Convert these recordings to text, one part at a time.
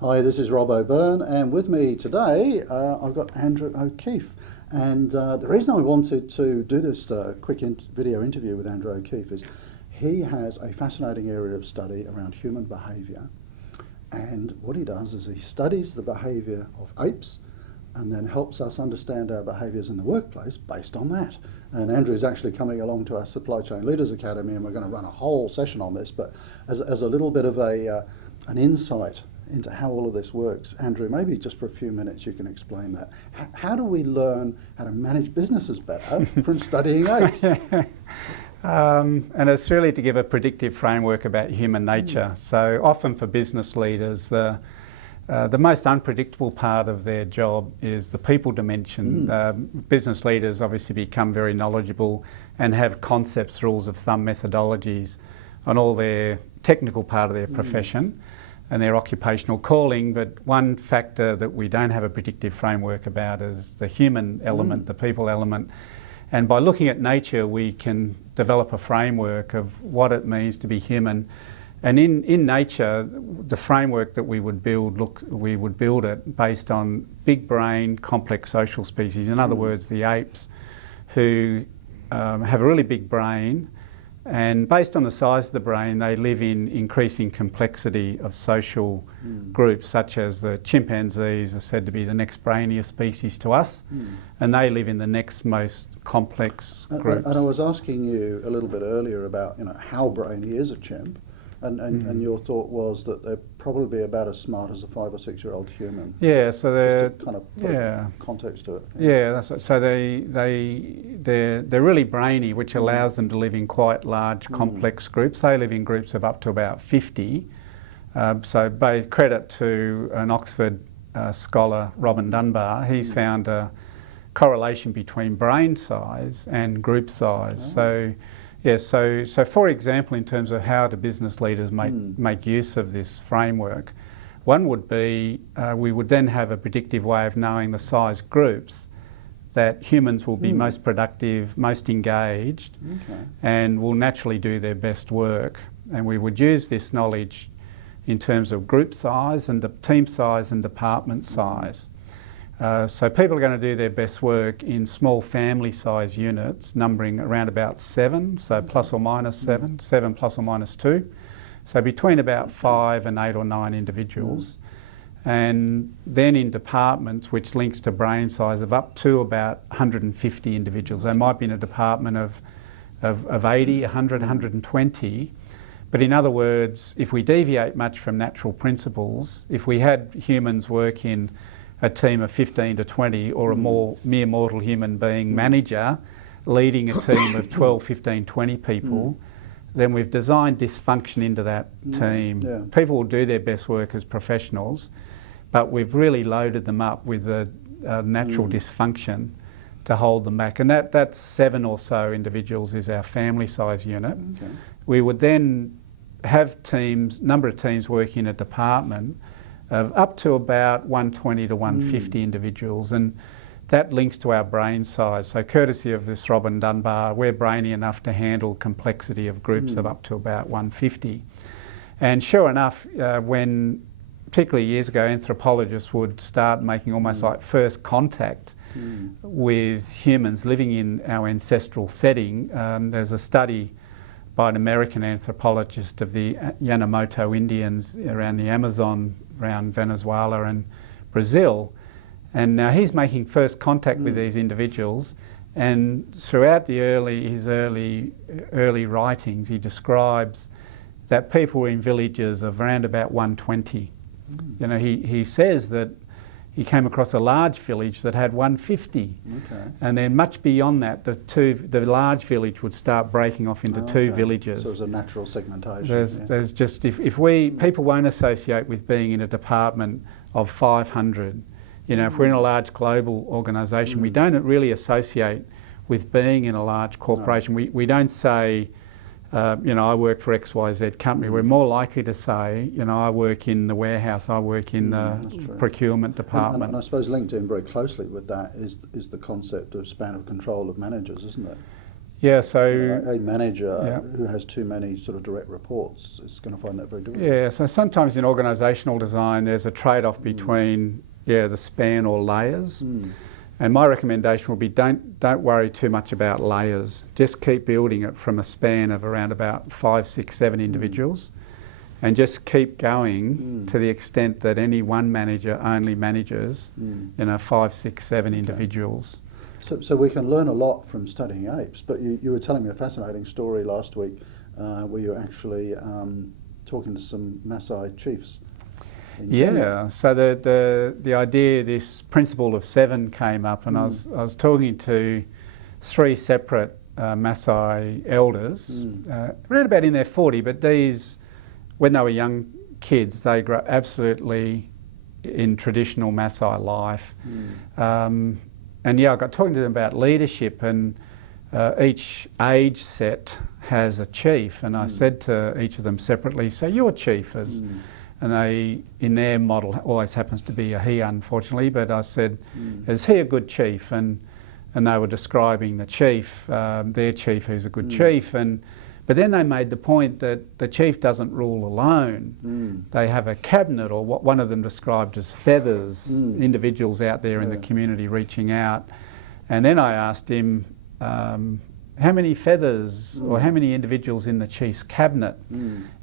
Hi, this is Rob O'Byrne, and with me today I've got Andrew O'Keefe. And the reason I wanted to do this quick video interview with Andrew O'Keefe is he has a fascinating area of study around human behaviour. And what he does is he studies the behaviour of apes and then helps us understand our behaviours in the workplace based on that. And Andrew is actually coming along to our Supply Chain Leaders Academy, and we're going to run a whole session on this. But as a little bit of an insight into how all of this works, Andrew, maybe just for a few minutes you can explain that. How do we learn how to manage businesses better from studying apes? And it's really to give a predictive framework about human nature. So often for business leaders, the most unpredictable part of their job is the people dimension. Business leaders obviously become very knowledgeable and have concepts, rules of thumb, methodologies on all their technical part of their profession and their occupational calling, but one factor that we don't have a predictive framework about is the human element, the people element. And by looking at nature, we can develop a framework of what it means to be human. And in nature, the framework that we would build, we would build it based on big brain, complex social species. In other words, the apes, who have a really big brain, and based on the size of the brain, they live in increasing complexity of social groups, such as the chimpanzees are said to be the next brainier species to us, and they live in the next most complex groups. And I was asking you a little bit earlier about how brainy is a chimp, and your thought was that they're probably about as smart as a 5 or 6 year old human. Yeah, so they're just to kind of put context to it. Yeah, that's right. So they're really brainy, which allows them to live in quite large, complex groups. They live in groups of up to about 50. So by credit to an Oxford scholar, Robin Dunbar, he's found a correlation between brain size and group size. So for example, in terms of how do business leaders make use of this framework, one would be we would then have a predictive way of knowing the size groups that humans will be most productive, most engaged, and will naturally do their best work. And we would use this knowledge in terms of group size and team size and department size. So people are going to do their best work in small family size units numbering around about 7, so plus or minus 7 plus or minus 2. So between about 5 and 8 or 9 individuals. And then in departments, which links to brain size of up to about 150 individuals. They might be in a department of 80, 100, 120. But in other words, if we deviate much from natural principles, if we had humans work in a team of 15 to 20 or a mere mortal human being manager leading a team of 12, 15, 20 people, then we've designed dysfunction into that team. People will do their best work as professionals, but we've really loaded them up with a natural dysfunction to hold them back. And that's 7 or so individuals is our family size unit. We would then have number of teams working in a department of up to about 120 to 150 individuals, and that links to our brain size. So courtesy of this Robin Dunbar, we're brainy enough to handle complexity of groups of up to about 150. And sure enough, when particularly years ago anthropologists would start making almost like first contact with humans living in our ancestral setting, there's a study by an American anthropologist of the Yanomato Indians around the Amazon, around Venezuela and Brazil. And now he's making first contact with these individuals, and throughout his early writings, he describes that people were in villages of around about 120. He says that he came across a large village that had 150. And then much beyond that, the large village would start breaking off into 2 villages. So there's a natural segmentation. There's just, if people won't associate with being in a department of 500, if we're in a large global organisation, we don't really associate with being in a large corporation. We don't say, I work for XYZ company. We're more likely to say, I work in the warehouse, I work in the procurement department. And I suppose linked in very closely with that is the concept of span of control of managers, isn't it? Yeah, so A manager yeah. who has too many sort of direct reports is going to find that very difficult. Yeah, so sometimes in organisational design there's a trade-off between the span or layers. And my recommendation would be don't worry too much about layers. Just keep building it from a span of around about 5, 6, 7 individuals, and just keep going to the extent that any one manager only manages 5, 6, 7 individuals. So we can learn a lot from studying apes, but you were telling me a fascinating story last week where you were actually talking to some Maasai chiefs. Yeah, so the idea, this principle of 7 came up, and I was talking to 3 separate Maasai elders, around about in their 40, but these, when they were young kids, they grew up absolutely in traditional Maasai life. And yeah, I got talking to them about leadership, and each age set has a chief, and I said to each of them separately, so your chief is, and they, in their model, always happens to be a he, unfortunately, but I said, is he a good chief? And they were describing the chief, their chief who's a good chief, but then they made the point that the chief doesn't rule alone. They have a cabinet, or what one of them described as feathers, individuals out there in the community reaching out. And then I asked him, how many feathers or how many individuals in the chief's cabinet,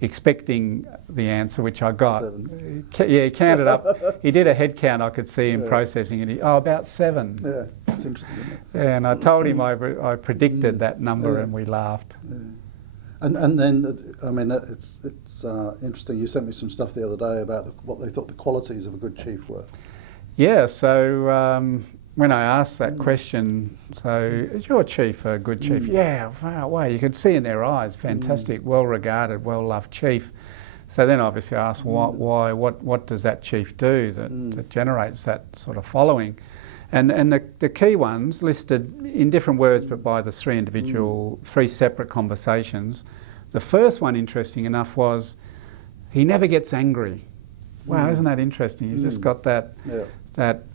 expecting the answer, which I got. 7. He counted up. He did a head count, I could see him processing it. About 7. Yeah, it's interesting, isn't it? Yeah, and I told him I predicted that number, and we laughed. Yeah. And then, I mean, it's interesting. You sent me some stuff the other day about what they thought the qualities of a good chief were. Yeah, so when I asked that question, so is your chief a good chief? Yeah, wow, you could see in their eyes, fantastic, well-regarded, well-loved chief. So then obviously I asked, why, what does that chief do that generates that sort of following? And the key ones listed in different words, but by the 3 separate conversations. The first one, interesting enough, was he never gets angry. Wow, isn't that interesting? He's just got that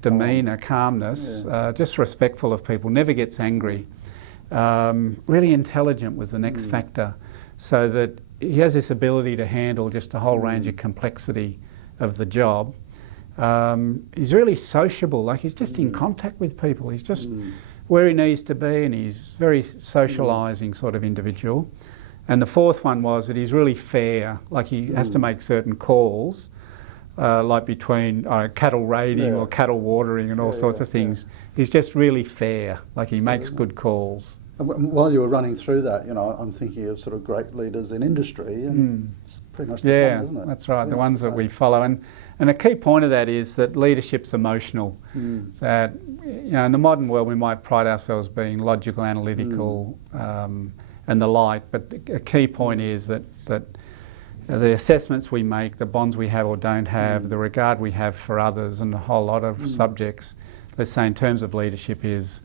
demeanour, calmness, just respectful of people, never gets angry. Really intelligent was the next factor, so that he has this ability to handle just a whole range of complexity of the job. He's really sociable, like he's just in contact with people. He's just where he needs to be, and he's very socialising sort of individual. And the fourth one was that he's really fair, like he has to make certain calls, like between cattle raiding or cattle watering and all sorts of things. He's just really fair, like he makes good calls. And while you were running through that, I'm thinking of sort of great leaders in industry, and it's pretty much the same, isn't it? Yeah, that's right, the ones that we follow. And a key point of that is that leadership's emotional. That, in the modern world we might pride ourselves being logical, analytical, and the like, but a key point is that the assessments we make, the bonds we have or don't have, the regard we have for others, and a whole lot of subjects, let's say in terms of leadership, is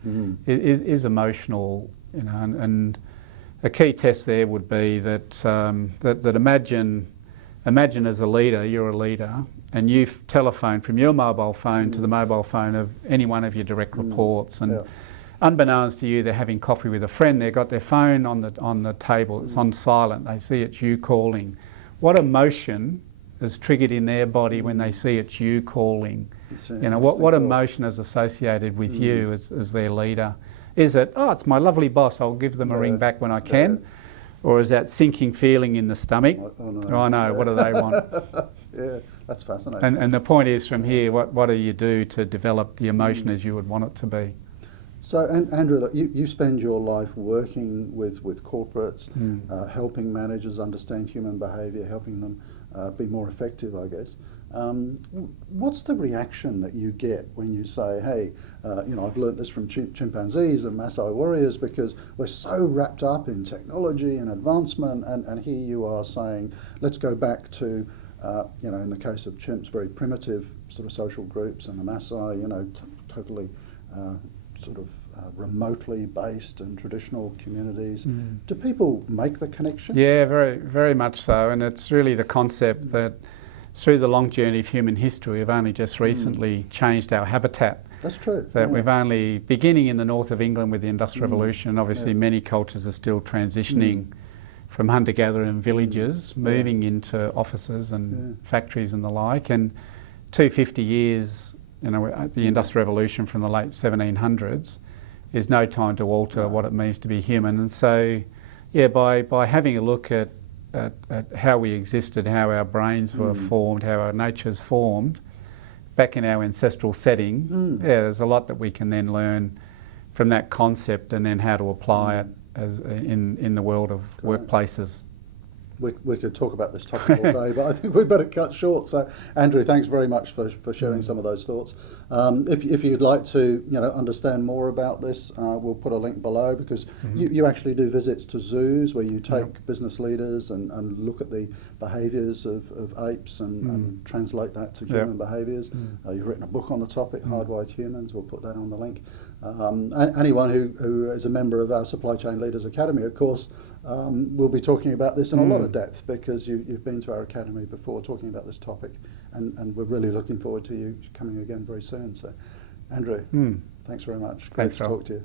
emotional. And a key test there would be that imagine as a leader, you're a leader, and you've telephoned from your mobile phone to the mobile phone of any one of your direct reports, and unbeknownst to you, they're having coffee with a friend. They've got their phone on the table. It's on silent. They see it's you calling. What emotion is triggered in their body when they see it's you calling? What emotion is associated with you as their leader? Is it, it's my lovely boss, I'll give them a ring back when I can? Or is that sinking feeling in the stomach? Oh no, what do they want? Yeah, that's fascinating. And the point is, from here, what do you do to develop the emotion as you would want it to be? So, Andrew, look, you spend your life working with corporates, helping managers understand human behaviour, helping them be more effective, I guess. What's the reaction that you get when you say, hey, I've learnt this from chimpanzees and Maasai warriors, because we're so wrapped up in technology and advancement, and here you are saying, let's go back to, in the case of chimps, very primitive sort of social groups, and the Maasai, totally sort of remotely based and traditional communities. Do people make the connection? Yeah, very, very much so. And it's really the concept that through the long journey of human history, we've only just recently changed our habitat. That's true. That yeah. we've only, beginning in the north of England with the Industrial Revolution, obviously Yeah. many cultures are still transitioning from hunter-gatherer and villages, moving into offices and factories and the like. And 250 years, you know, the Industrial Revolution from the late 1700s is no time to alter what it means to be human. And so, yeah, by having a look at how we existed, how our brains were formed, how our nature's formed, back in our ancestral setting, yeah, there's a lot that we can then learn from that concept and then how to apply it as in the world of workplaces. We could talk about this topic all day, but I think we better cut short. So, Andrew, thanks very much for sharing some of those thoughts. If you'd like to, understand more about this, we'll put a link below, because you actually do visits to zoos where you take business leaders and look at the behaviours of apes and translate that to human behaviours. You've written a book on the topic, Hardwired Humans. We'll put that on the link. Anyone who is a member of our Supply Chain Leaders Academy, of course, we'll be talking about this in a lot of depth, because you've been to our academy before talking about this topic, and we're really looking forward to you coming again very soon. So, Andrew, thanks very much. Great to talk to you.